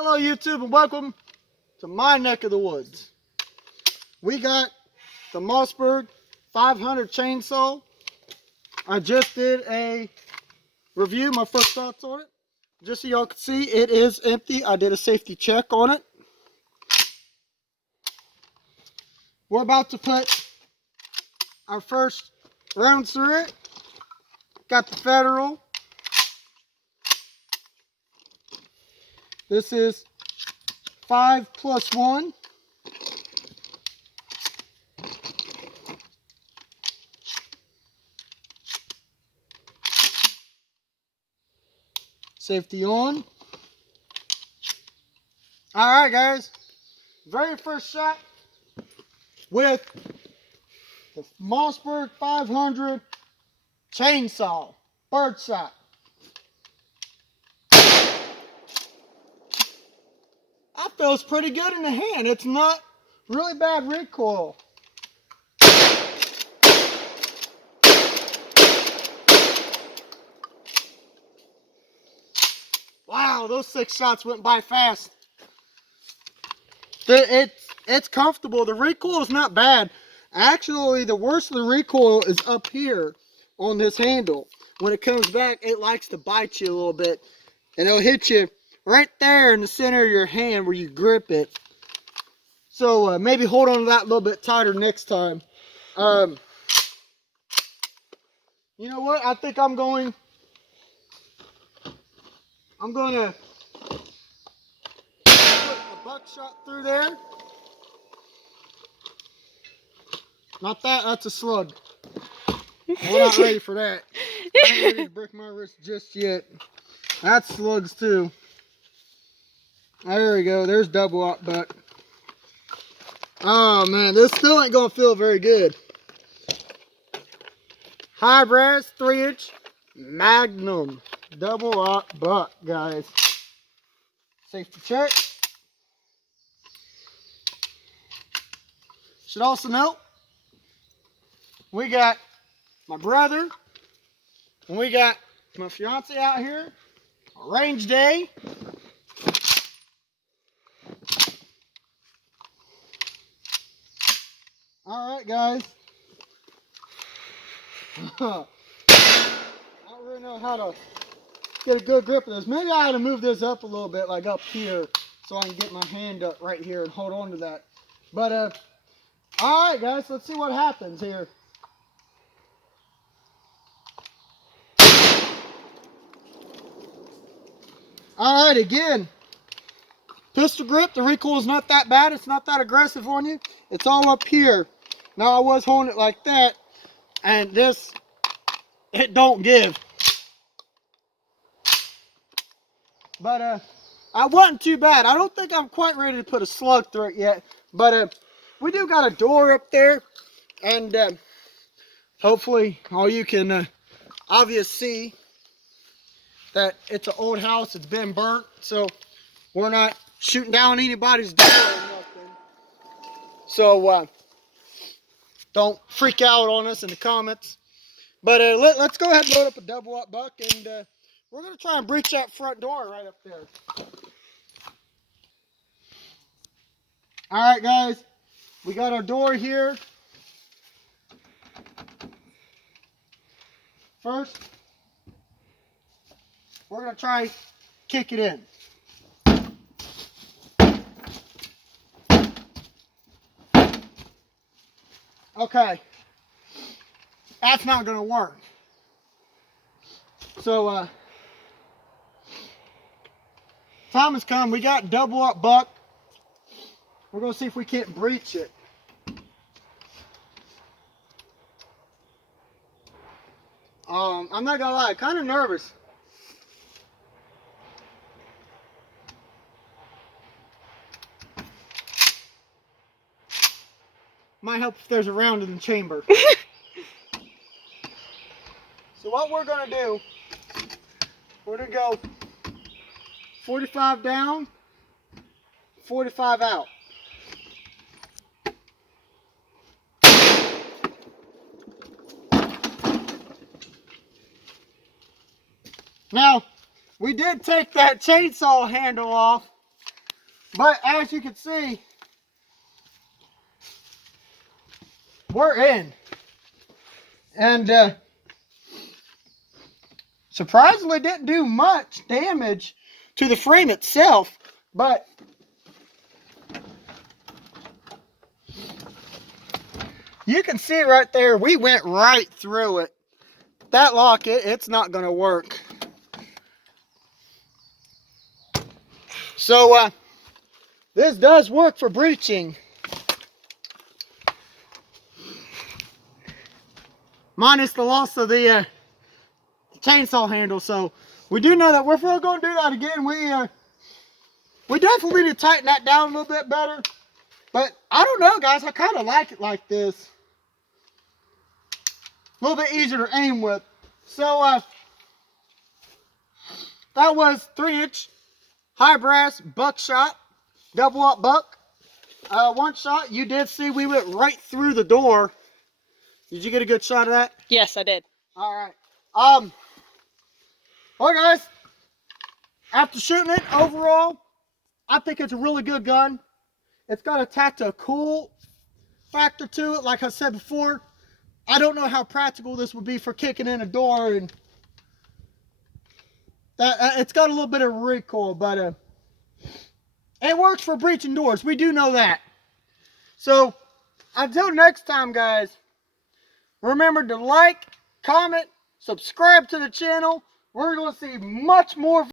Hello YouTube and welcome to my neck of the woods. We got the Mossberg 500 chainsaw. I just did a review, my first thoughts on it. Just so y'all can see, it is empty. I did a safety check on it. We're about to put our first rounds through it. Got the Federal. This is 5+1. Safety on. Alright guys, very first shot with the Mossberg 500 chainsaw, bird shot. That feels pretty good in the hand. It's not really bad recoil. Wow, those 6 shots went by fast. It's comfortable. The recoil is not bad. Actually, the worst of the recoil is up here on this handle. When it comes back, it likes to bite you a little bit. And it'll hit you right there in the center of your hand where you grip it. So maybe hold on to that a little bit tighter next time. You know what? I think I'm going to put a buckshot through there. Not that, that's a slug. We're not ready for that. I ain't ready to break my wrist just yet. That's slugs too. There we go, there's double up buck. Oh man, this still ain't gonna feel very good. High brass 3-inch Magnum double up buck, guys. Safety check. Should also note, we got my brother and we got my fiance out here. Range day. Alright guys. I don't really know how to get a good grip of this. Maybe I ought to move this up a little bit, like up here, so I can get my hand up right here and hold on to that. But alright guys, let's see what happens here. Alright, again, pistol grip, the recoil is not that bad, it's not that aggressive on you. It's all up here. Now I was holding it like that, and this, it don't give. But I wasn't too bad. I don't think I'm quite ready to put a slug through it yet. But we do got a door up there, and hopefully all you can obviously see that it's an old house, it's been burnt, so we're not shooting down anybody's door or nothing. So don't freak out on us in the comments. But let's go ahead and load up a double up buck, and we're going to try and breach that front door right up there. Alright guys, we got our door here. First, we're going to try kick it in. Okay, that's not going to work. So, time has come. We got double up buck. We're going to see if we can't breach it. I'm not going to lie, kind of nervous. Might help if there's a round in the chamber. So what we're going to do, we're going to go 45 down, 45 out. Now, we did take that chainsaw handle off But as you can see, we're in. And surprisingly didn't do much damage to the frame itself, but you can see right there, we went right through it. That lock, it's not going to work. So this does work for breaching. Minus the loss of the chainsaw handle. So we do know that if we're going to do that again, we definitely need to tighten that down a little bit better. But I don't know, guys. I kind of like it like this. A little bit easier to aim with. So that was 3-inch high brass buckshot, double up buck. One shot, you did see we went right through the door. Did you get a good shot of that? Yes, I did. All right. Well, guys, after shooting it, overall, I think it's a really good gun. It's got a tactical factor to it. Like I said before, I don't know how practical this would be for kicking in a door, and that it's got a little bit of recoil, but it works for breaching doors. We do know that. So until next time, guys, remember to like, comment, subscribe to the channel. We're going to see much more